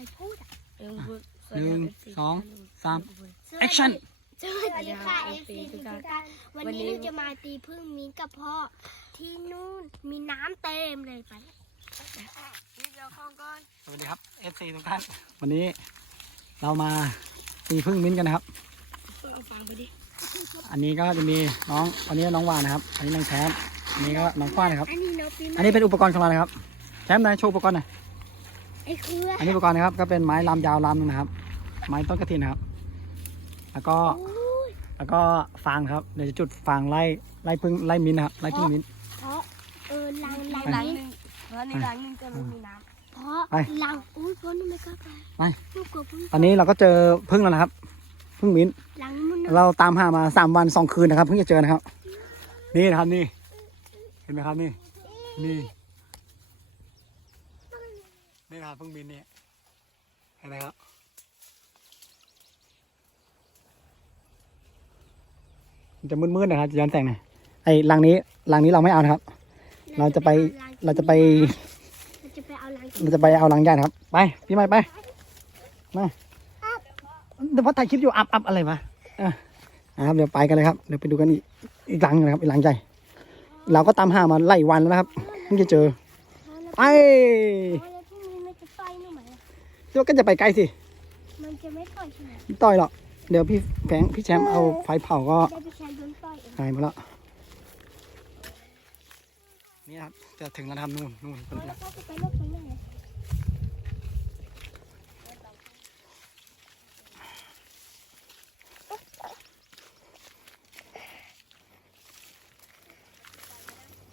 รพูดอะหนึ่งหนึ่งสองสามสวัสดี action สวัสดีค่ะ FC ทุกท่านวันนี้เราจะมาตีพึ่งมิ้นกับพ่อที่นู่นมีน้ำเต็มเลยไปนี่เดี๋ยวข้องก่อนสวัสดีครับ FC ทุกท่านวันนี้เรามาตีพึ่งมิ้นกันนะครับเอาฟังไปดิอันนี้ก็จะมีน้องอันนี้น้องวานนะครับ อันนี้น้องแชมป์อันนี้ก็น้องฟ้านะครับ อันนี้น้องปีใหม่อันนี้เป็นอุปกรณ์ของเรานะครับแชมป์นายโชว์อุปกรณ์หน่อยไอ้เครืออันนี้อุปกรณ์นะครับก็เป็นไม้ลำยาวลำหนึงนะครับ ไม้ต้นกระถินนะครับ แล้วก็โอ้ยแล้วก็ฟางครับเดี๋ยวจะจุดฟางไล่ไล่พึ่งไล่มิ้นนะครับไล่พึ่งมิ้นเพราะเออลังลังหลังนี้หนึ่งแล้วในหลังหนึ่งจะไม่มีน้เพราะไปลังอุ้ยพ่อหนูไม่กล้าไปไปหนูกลัวพึ่งตอนนี้เราก็เจอพึ่งแล้วนะครับพึ่งมิ้นลังมันเราตามหามาสามวันสองคืนนะครับ เพิ่งจะเจอนะครับ นี่นะครับนี่ เห็นไหมครับนี่นี่ นี่นะครับพึ่งบินเนี่ยเห็นไหมครับมันจะมืดๆนะครับจะย้อนแสงหน่อยไอ้รังนี้รังนี้เราไม่เอานะครับ เราจะไปเราจะไป เราจะไปเอาลังเราจะไปเอารังใหญ่นะครับ ไปพี่ใหม่ไปมาเดี๋ยวพ่อถ่ายคลิปอยู่อัพอัพอะไรมาอะนะครับเดี๋ยวไปกันเลยครับเดี๋ยวไปดูกันอีกอีกรังหนึ่งนะครับอีกรังใหญ่เราก็ตามหามาไล่วันแล้วนะครับเพิ่งจะเจอไป อะเดี๋ยวก็จะไปไกลสิ มันจะไม่ต่อยใช่ไหมไม่ต่อยหรอก เดี๋ยวพี่แฟงพี่แชมป์เอาไฟเผาก็ได้ไปใช้โดนต่อยเองหายหมาแล้ว นี่ครับจะถึงแล้วนะครับนู่นนู่นเอาแล้วก็จะไปเลือกตรงไหน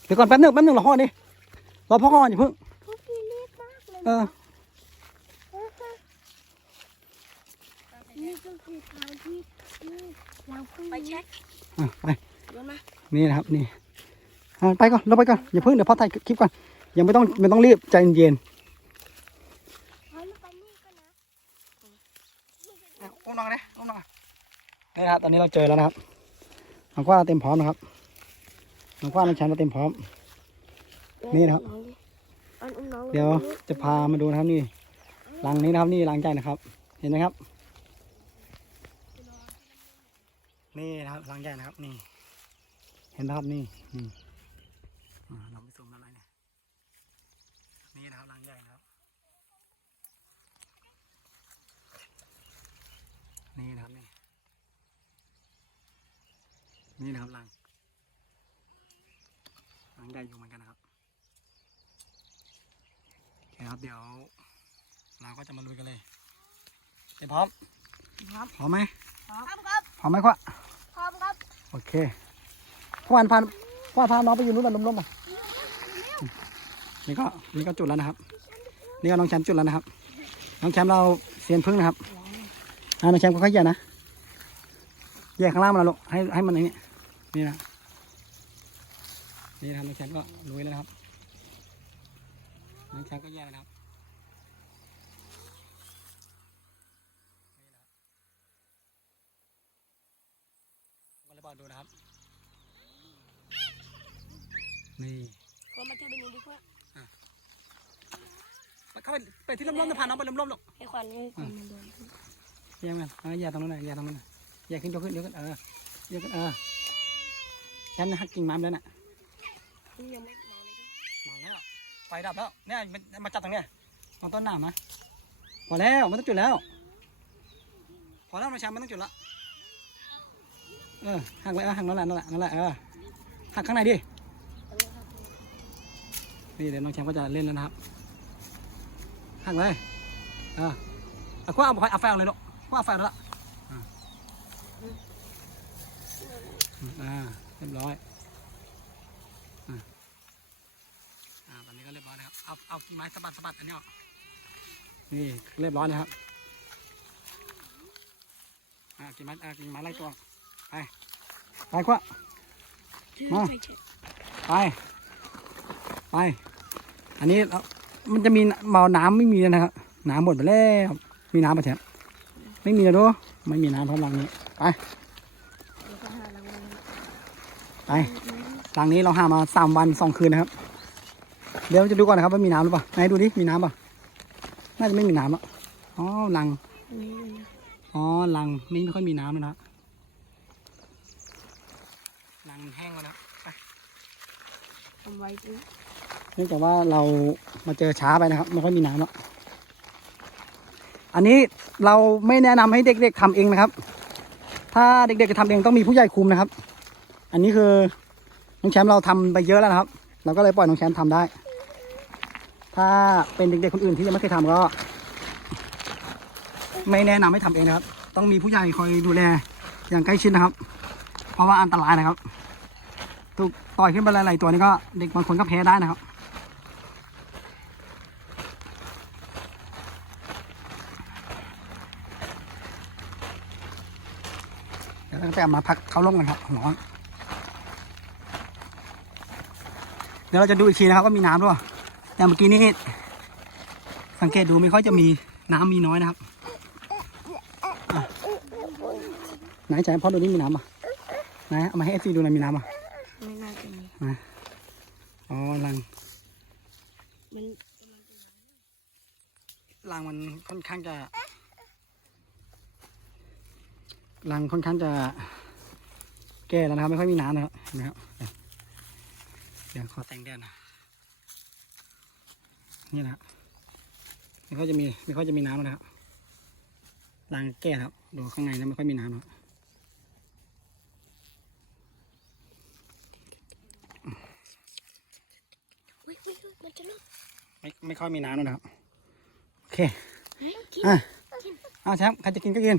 เดี๋ยวก่อนแป๊บหนึงแป๊บหนึงรอพ่อดิรอพ่อก่อนอย่าเพิ่งพวกพี่รีบมากเลยเออ นี่ก็คือทางที่ที่ เราเพิ่งำไปเช็คอะไปโยนมานี่นะครับนี่อะไปก่อนเราไปก่อนอย่าเพิ่งเดี๋ยวพ่อถ่ายคลิปก่อนยังไม่ต้องไม่ต้องรีบใจเย็นเอาเราไปนี่ก็นะๆอุ้มน้องเลยอุ้มน้องนี่นะครับตอนนี้เราเจอแล้วนะครับน้องกว้างเต็มพร้อมนะครับน้องกว้างน้องแชมป์เราเต็มพร้อม นี่นะครับอันอุ้มน้องเดี๋ยวจะพามาดูนะครับนี่รังนี้นะครับนี่รังใหญ่นะครับ เห็นไหมครับ นี่นะครับรังใหญ่นะครับ นี่ เห็นไหมครับนี่นี่อ่าเราไปซูมอะไรเนี่ยนี่นะครับรังใหญ่นะครับ นี่นะครับนี่นี่นะครับรังรังใหญ่อยู่เหมือนกันนะครับโอเคครับเดี๋ยวเราก็จะมาลุยกันเลยเตรียมพร้อม ครับ พร้อมไหมพร้อมครับ พร้อมไหมควะพร้อมครับ โอเคพวานพาพวานพาน้องไปอยู่นู้นลมๆไปนี่ก็นี่ก็จุดแล้วนะครับ นี่ก็น้องแชมป์จุดแล้วนะครับ น้องแชมป์เราเซียนพึ่งนะครับอ่าน้องแชมป์ก็ค่อยแย่นะแย่ข้างล่างมาแล้วลูกให้ให้มันอย่างนี้นี่นะนี่นะครับน้องแชมป์ก็ลุยแล้วนะครับน้องแชมป์ก็แย่แล้วนะครับ วอลเลย์บอลดูนะครับ นี่คนมาเที่ยวเป็นนี้ดีกว่าเข้าไปไปที่ล้มๆจะพาน้องไปล้มๆหรอกให้ควันให้ควันมันโดนแย่มันเอาแย่ตรงนั้นหน่อยแย่ตรงนั้นหน่อยแย่ขึ้นยกขึ้นยกขึ้นเออยกขึ้นเออแค่นั้นหักกิ่งไม้มาแล้วน่ะนี่ยังไม่เมาเลยด้วยมาแล้วไฟดับแล้วเนี่ยมันมาจับตรงเนี้ยตรงต้นหนามนะพอแล้วไม่ต้องจุดแล้ว พอแล้วมาชามไม่ต้องจุดละ เออหักไว้เออหักนั่นแหละนั่นแหละนั่นแหละเออหักข้างในดินี่เดี๋ยวน้องแชมป์ก็จะเล่นแล้วนะครับหักเลยเออเอากว้าเอาไฟเอาไฟออกเลยลูกกว้าเอาไฟออกแล้วอ่าอ่าเรียบร้อยอ่าอ่าตอนนี้ก็เรียบร้อยนะครับเอาเอากิ่ไม้สะบัดสะบัดอันนี้ออกนี่เรียบร้อยนะครับอ่ากิ่ไม้อ่ากิ่ไม้ไล่ตัว ไป ไปกว้ามาไป ไป อันนี้เรามันจะมีเมาน้ำไม่มีนะครับ น้ำหมดไปแล้ว มีน้ำปะแชมป์ไม่มีแล้วดูไม่มีน้ำเพราะรังนี้ ไปเดี๋ยวก็หลไปรังนี้เราหามาสามวันสองคืนนะครับ เดี๋ยวจะดูก่อนนะครับว่ามีน้ำหรือเปล่า ไหนดูดิ มีน้ำป่ะ น่าจะไม่มีน้ำอะ อ๋อหลัง อ๋อหลังนี่ไม่ค่อยมีน้ำเลยนะ หลังแห้งแล้วนะไปทำไว้ดิเนื่องจากว่าเรามาเจอช้าไปนะครับไม่ค่อยมีน้ำแล้วอันนี้เราไม่แนะนำให้เด็กๆทำเองนะครับ ถ้าเด็กๆจะทำเองต้องมีผู้ใหญ่คุมนะครับ อันนี้คือน้องแชมป์เราทำไปเยอะแล้วนะครับ เราก็เลยปล่อยน้องแชมป์ทำได้ ถ้าเป็นเด็กๆคนอื่นที่ยังไม่เคยทำก็ ไม่แนะนำให้ทำเองนะครับ ต้องมีผู้ใหญ่คอยดูแลอย่างใกล้ชิดนะครับ เพราะว่าอันตรายนะครับ ถูกต่อยขึ้นไปหลายๆตัวนี่ก็เด็กบางคนก็แพ้ได้นะครับ เดี๋ยวเราจะมาพักเขาร่มกันครับร้อนเดี๋ยวเราจะดูอีกทีนะครับว่ามีน้ำด้วยแต่เมื่อกี้นี้สังเกตดูไม่ค่อยจะมีน้ำมีน้อยนะครับไหนใจพ่อดูนี่มีน้ำป่ะไหนเอามาให้เอฟซีดูหน่อยมีน้ำป่ะ น่าจะมีอ๋อรังมันรังมันค่อนข้างจะรังค่อนข้างจะแก่แล้วนะครับ ไม่ค่อยมีน้ำนะครับเห็นไหมครับเดี๋ยวเดี๋ยวขอแต่งแดดหนะนี่นะครับไม่ค่อยจะมีไม่ค่อยจะมีน้ำแล้วนะครับรังแก่ครับดูข้างในนะไม่ค่อยมีน้ำนะครับ อุ้ยอุ้ยอุ้ยมัน จะลดไม่ไม่ค่อยมีน้ำแล้วนะครับ โอเคกินอะอะแชมป์ใครจะกินก็กิน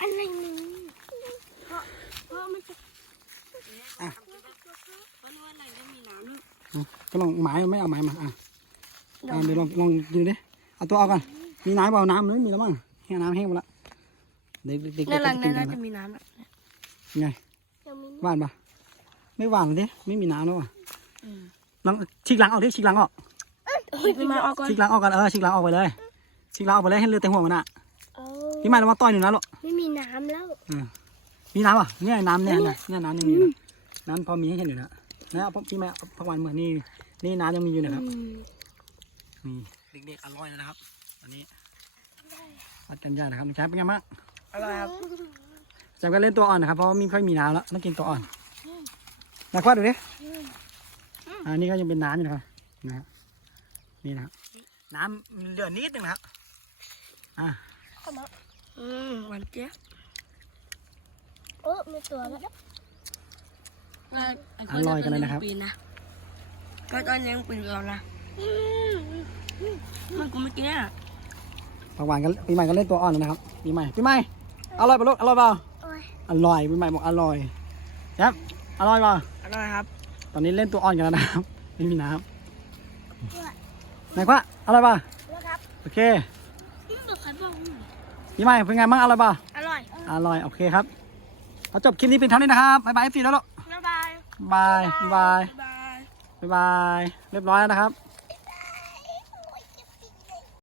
อะไรนี่เพราะเพราะมันจะเพราะว่าอะไรก็มีน้ำด้วยอะก็ลองไม้ไม่เอาไม้มาอะอะเดี๋ยวลองลองดูดิเอาตัวเอาก่อนมีน้ำเปล่าน้ำไม่มีแล้วมั้งแห้งน้ำแห้งหมดละเด็กเด็กในเด็กรัก็งจะกิเนี่ยนกัน่านจะนะมีน้ำอะไงยังมีหวานปะไม่หวานเลยดิไม่มีน้ำแล้วอะอืม ลองฉีกหลังออกดิฉีกหลังออกพี่มาเอาก่อนฉีกหลังออกกันเออฉีกหลังออกไปเลยฉีกหลังออกไปเลยให้เหลือแต่หัวมันอะเอาพี่มันมาต่อยหนูนะลูกไม่มีน้ำแล้วมีน้ำป่ะเนี่ยน้ำเนี่ยนะเนี่ยน้ำยังมีอยู่นะน้ำพอมีให้เห็นอยู่นะนะเอาพี่มาเอาพักวันเหมือนนี่นี่น้ำยังมีอยู่นะครับอืมนี่เด็กๆอร่อยแล้วนะครับอันนี้วัดกันยากนะครับแชมป์เป็นไงบ้างอร่อยครับแชมป์ก็เล่นตัวอ่อนนะครับเพราะว่ามีค่อยมีน้ำแล้วต้องกินตัวอ่อนนักวาดดูดิ อันนี้ก็ยังเป็นน้ำอยู่นะครับนะฮะนี่นะครับน้ำเหลือนิดนึงนะครับอะอืมหวานเจี๊ยบโอ้มีตัวแล้วอร่อยกันเลยนะครับปีนะก็ตอนยังปีเรานะมันกูเมื่อกี้อะพักวันก็ปีใหม่ก็เล่นตัวอ่อนแล้วนะครับปีใหม่ปีใหม่อร่อยปะลูกอร่อยเปล่าโอ้ยอร่อยปีใหม่บอกอร่อยแชมป์อร่อยเปล่าอร่อยครับ ตอนนี้เล่นตัวอ่อนกันแล้วนะครับ ไม่มีน้ำไหนควะอร่อยป่ะแล้วครับโอเคอืมเดี๋ยวใครบอกอืมพี่ใหม่เป็นไงบ้างอร่อยป่ะอร่อย อร่อย โอเคครับขอจบคลิปนี้เป็นเท่านี้นะครับบ๊ายบายฟีแล้วลูกบ๊ายบายบายบายบายบายบาย เรียบร้อยแล้วนะครับ